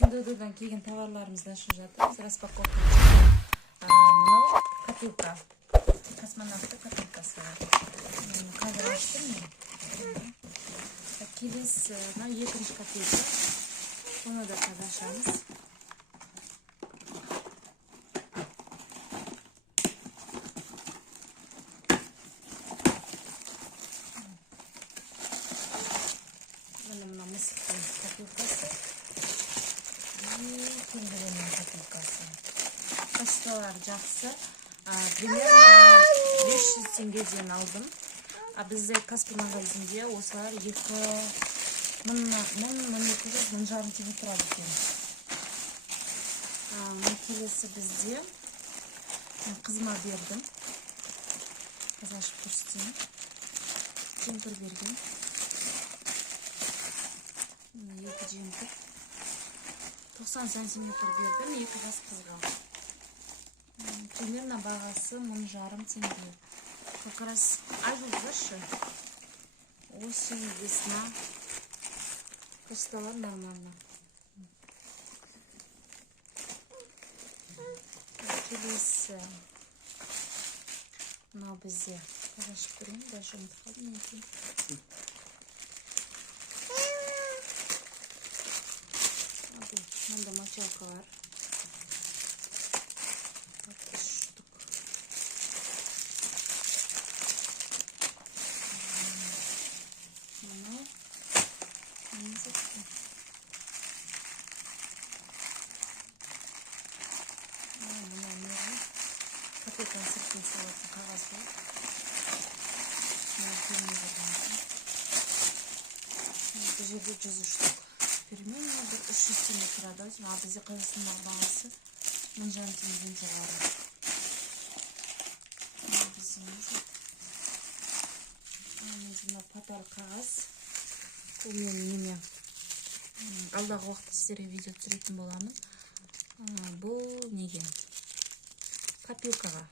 Pindodo'dan kelgan tovarlarimizdan shu жатыр. Распаковка uchun. Mana kopilka. Kosmonavt kopilkasi. Hozir ochdim men. Kelesi, mana 2-kopilka. Buni da qadashamiz. Mana miskin kopilkasi. Kendilerinin kopilkasi. Kaştalar жақсы. Примерно 500 теңгеден алдым. Бізде Каспий магазинде осылар 1200-1250 теңге тұрады екен. Келесі бізде қызыма бердім. Қазір ашып көрсетейін. Жемпір берген. 2 жемпір. 90 сантиметр бердім, 2 жас қызға. Примерно бағасы 10,5 теңге. Как раз айгүл осень, весна. Кашталар нормально. Келесі. Мынау бізде. Қарашып көрейін, даже ұмытқадым екен. Мында мочалкалар. 60 штук. Мынау. Не запомню. Мынау нерві. Копилканы сыртын салатын қағаз бар. Мынау көрмей жүрген. Бұл жерде 100 штук. Примерно 300 теңге тұрады. Бізде Қазақстандағы бағасы 10,5 теңгеден жоғары. Мына папір қағаз. Бұл менің неме. Алдағы уақытта сіздерге видео түсіретін боламын. Бұл неге? Копилкаға.